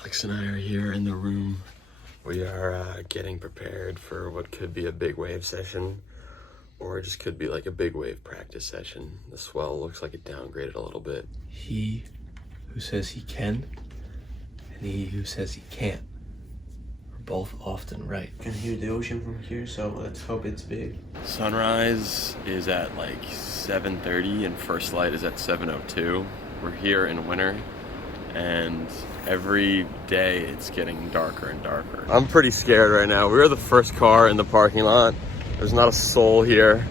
Alex and I are here in the room. We are getting prepared for what could be a big wave session, or it just could be like a big wave practice session. The swell looks like it downgraded a little bit. He who says he can and he who says he can't are both often right. I can hear the ocean from here, so let's hope it's big. Sunrise is at like 7:30 and first light is at 7:02. We're here in winter, and every day it's getting darker and darker. I'm pretty scared right now. We're the first car in the parking lot. There's not a soul here.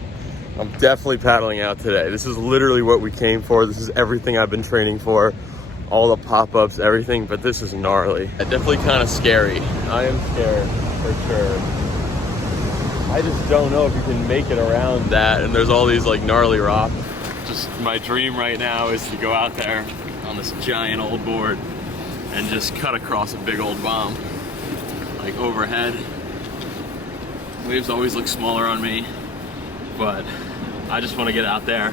I'm definitely paddling out today. This is literally what we came for. This is everything I've been training for. All the pop-ups, everything, but this is gnarly. Definitely kind of scary. I am scared, for sure. I just don't know if you can make it around that, and there's all these like gnarly rocks. Just my dream right now is to go out there on this giant old board and just cut across a big old bomb, like overhead. Waves always look smaller on me, but I just want to get out there,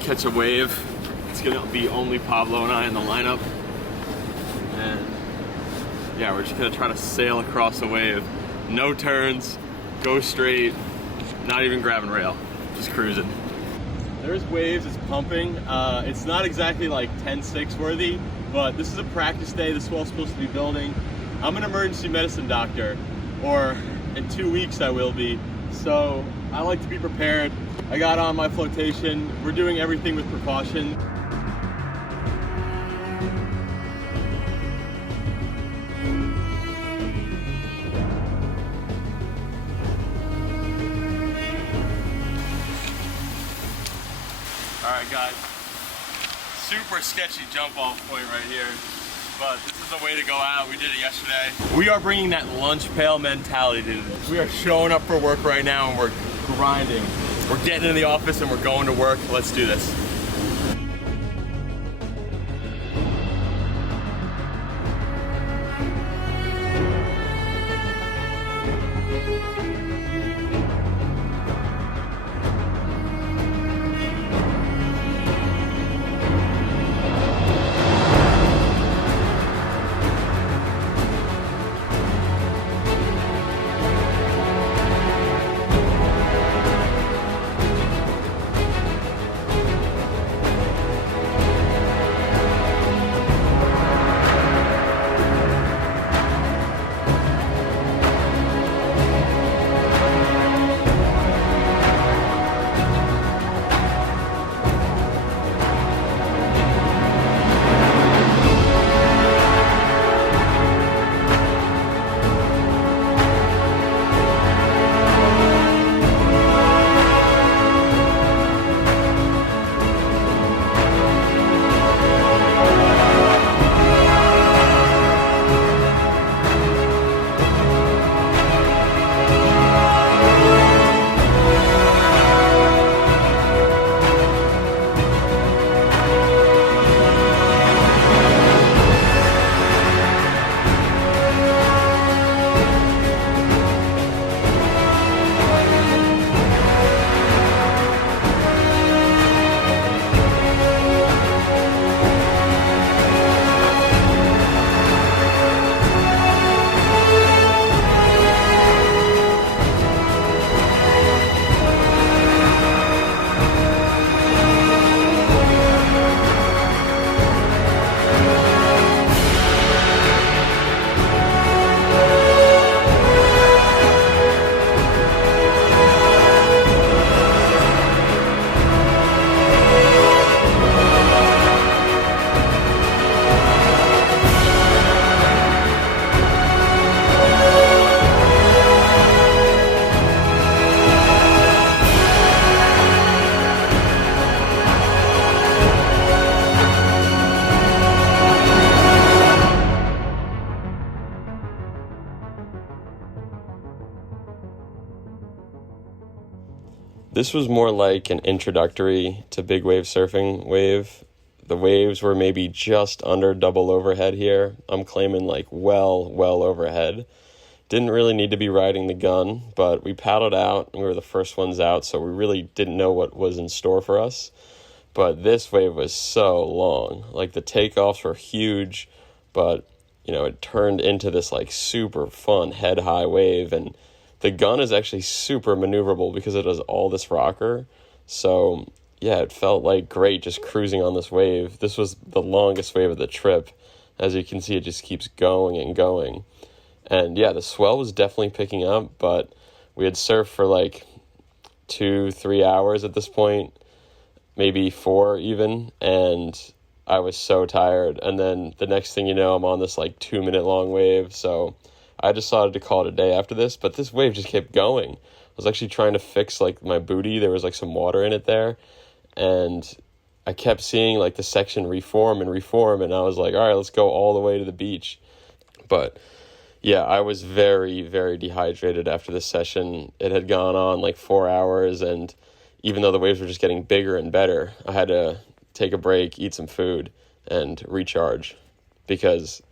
catch a wave. It's gonna be only Pablo and I in the lineup, and yeah, we're just gonna try to sail across the wave. No turns, go straight, not even grabbing rail, just cruising. There's waves, it's pumping. It's not exactly like 10-6 worthy, but this is a practice day. The swell's supposed to be building. I'm an emergency medicine doctor, or in 2 weeks I will be. So I like to be prepared. I got on my flotation. We're doing everything with precaution. All right, guys, super sketchy jump off point right here, but this is the way to go out. We did it yesterday. We are bringing that lunch pail mentality to this. We are showing up for work right now, and we're grinding. We're getting into the office and we're going to work. Let's do this. This was more like an introductory to big wave surfing wave. The waves were maybe just under double overhead here. I'm claiming like well overhead. Didn't really need to be riding the gun, but we paddled out and we were the first ones out, so we really didn't know what was in store for us. But this wave was so long. Like the takeoffs were huge, but you know, it turned into this like super fun head high wave, and the gun is actually super maneuverable because it does all this rocker. So yeah, it felt like great just cruising on this wave. This was the longest wave of the trip. As you can see, it just keeps going and going. And yeah, the swell was definitely picking up, but we had surfed for like 2-3 hours at this point, maybe 4 even, and I was so tired. And then the next thing you know, I'm on this like 2-minute long wave. So I decided to call it a day after this, but this wave just kept going. I was actually trying to fix like my booty. There was like some water in it there, and I kept seeing like the section reform, and I was like, all right, let's go all the way to the beach. But yeah, I was very, very dehydrated after this session. It had gone on like 4 hours, and even though the waves were just getting bigger and better, I had to take a break, eat some food, and recharge, because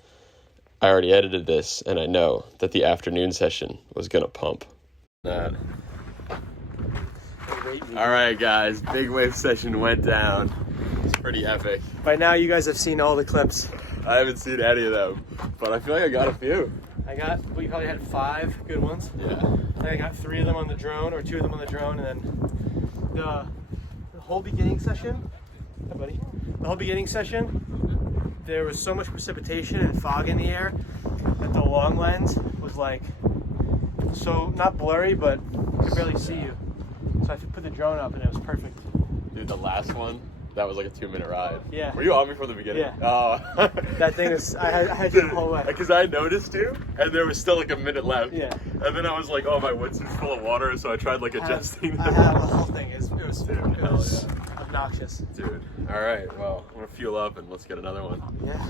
I already edited this, and I know that the afternoon session was going to pump. All right, guys, big wave session went down. It's pretty epic. By now, you guys have seen all the clips. I haven't seen any of them, but I feel like I got a few. We probably had 5 good ones. Yeah. I think I got 3 of them on the drone, or 2 of them on the drone, and then the whole beginning session. Hi, buddy. The whole beginning session, there was so much precipitation and fog in the air that the long lens was like, so not blurry, but I could barely see you. So I put the drone up and it was perfect. Dude, the last one, that was like a 2-minute ride. Yeah. Were you on me from the beginning? Yeah. Oh. That thing is, I had you the whole way. Because I noticed you, and there was still like a minute left. Yeah. And then I was like, oh, my windsuit's full of water, so I tried like adjusting I them. had the whole thing. It was Dude, obnoxious. Dude. All right, well, I'm gonna fuel up and let's get another one. Yeah.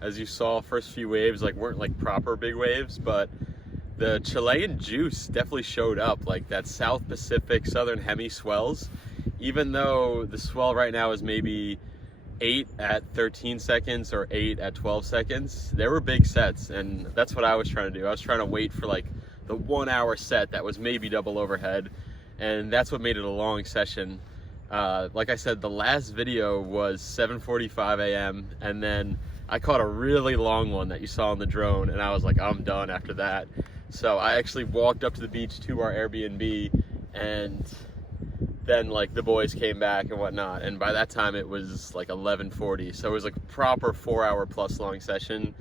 As you saw, first few waves like weren't like proper big waves, but the Chilean juice definitely showed up, like that South Pacific Southern Hemi swells. Even though the swell right now is maybe 8 at 13 seconds or 8 at 12 seconds, there were big sets, and that's what I was trying to do. I was trying to wait for like the 1 hour set that was maybe double overhead, and that's what made it a long session. Like I said, the last video was 7:45 a.m. and then I caught a really long one that you saw on the drone, and I was like, I'm done after that. So I actually walked up to the beach to our Airbnb, and then like the boys came back and whatnot, and by that time it was like 11:40, so it was like a proper 4 hour plus long session.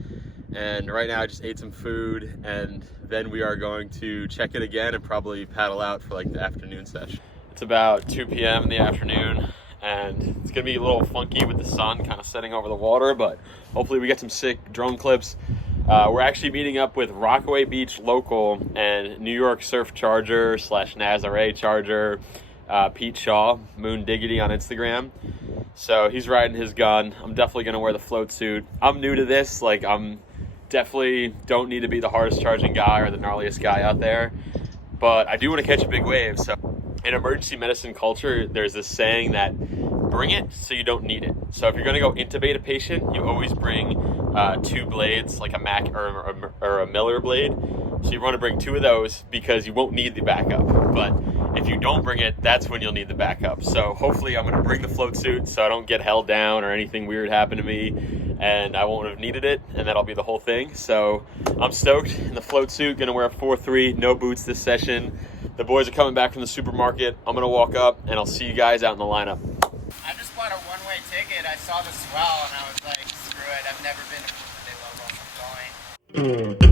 And right now I just ate some food, and then we are going to check it again and probably paddle out for like the afternoon session. It's about 2 p.m. in the afternoon, and it's gonna be a little funky with the sun kind of setting over the water, but hopefully we get some sick drone clips. We're actually meeting up with Rockaway Beach local and New York surf charger / Nazare charger, Pete Shaw, Moon Diggity on Instagram. So he's riding his gun. I'm definitely gonna wear the float suit. I'm new to this, like I'm definitely don't need to be the hardest charging guy or the gnarliest guy out there, but I do want to catch a big wave. So in emergency medicine culture, there's this saying that bring it so you don't need it. So if you're gonna go intubate a patient, you always bring 2 blades, like a Mac or a Miller blade. So you want to bring 2 of those because you won't need the backup. But if you don't bring it, that's when you'll need the backup. So hopefully I'm going to bring the float suit so I don't get held down or anything weird happen to me, and I won't have needed it, and that'll be the whole thing. So I'm stoked in the float suit, going to wear a 4.3, no boots this session. The boys are coming back from the supermarket. I'm going to walk up, and I'll see you guys out in the lineup. I just bought a one-way ticket. I saw the swell, and I was like, screw it. I've never been to Punta de Lobos. I'm going.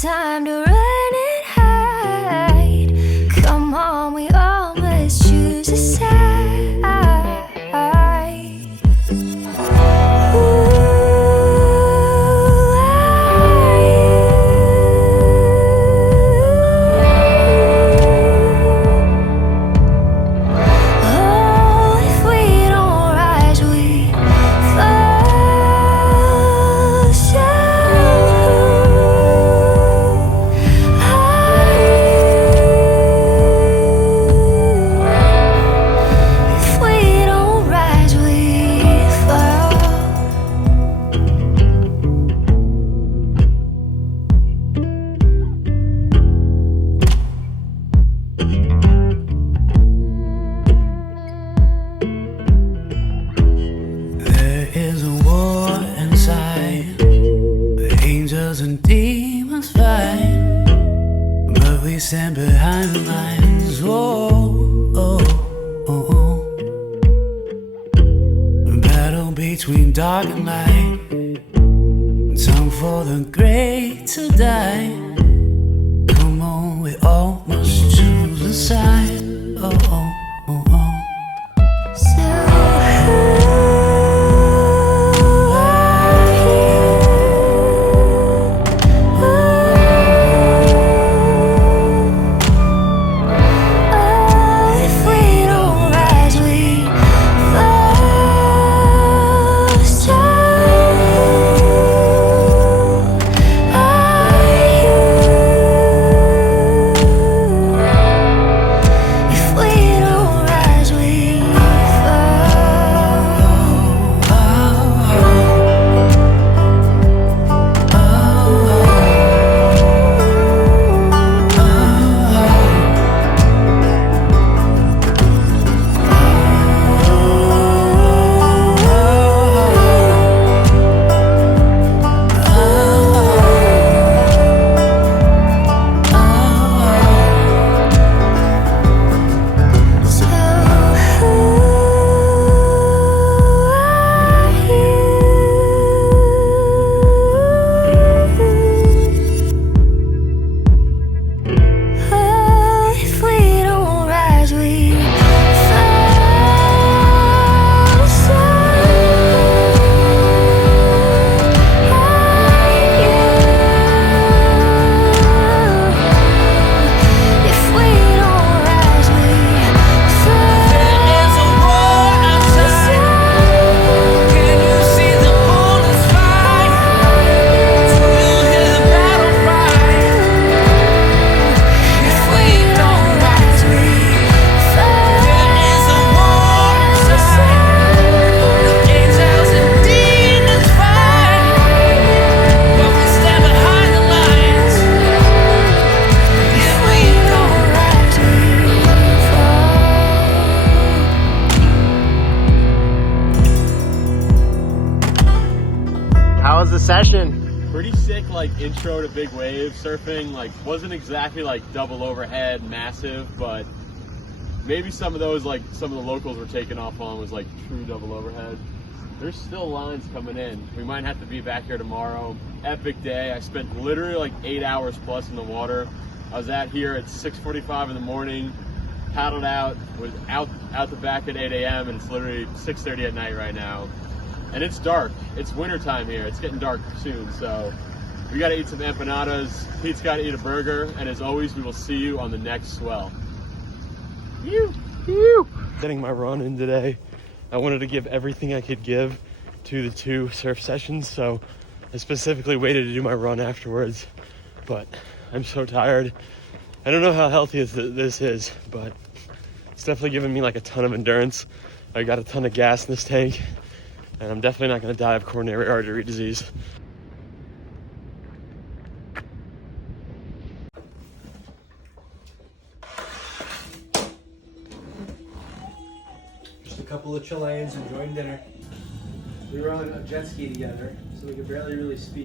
Time to run and hide. Come on, we all must choose a side. Ooh, oh, if we don't rise, we we stand behind the lines. Oh, oh, oh, oh. A battle between dark and light. Time for the great to die. Come on, we all must choose a side. Oh, oh, oh, oh. How was the session? Pretty sick, like intro to big wave surfing. Like wasn't exactly like double overhead massive, but maybe some of those, like some of the locals were taking off on, was like true double overhead. There's still lines coming in. We might have to be back here tomorrow. Epic day. I spent literally like 8 hours plus in the water. I was out here at 6:45 in the morning, paddled out, was out the back at 8 a.m. and it's literally 6:30 at night right now. And it's dark. It's winter time here. It's getting dark soon, so we gotta eat some empanadas. Pete's gotta eat a burger, and as always, we will see you on the next swell. Getting my run in today. I wanted to give everything I could give to the 2 surf sessions, so I specifically waited to do my run afterwards, but I'm so tired. I don't know how healthy this is, but it's definitely giving me like a ton of endurance. I got a ton of gas in this tank, and I'm definitely not going to die of coronary artery disease. Just a couple of Chileans enjoying dinner. We were on a jet ski together, so we could barely really speak.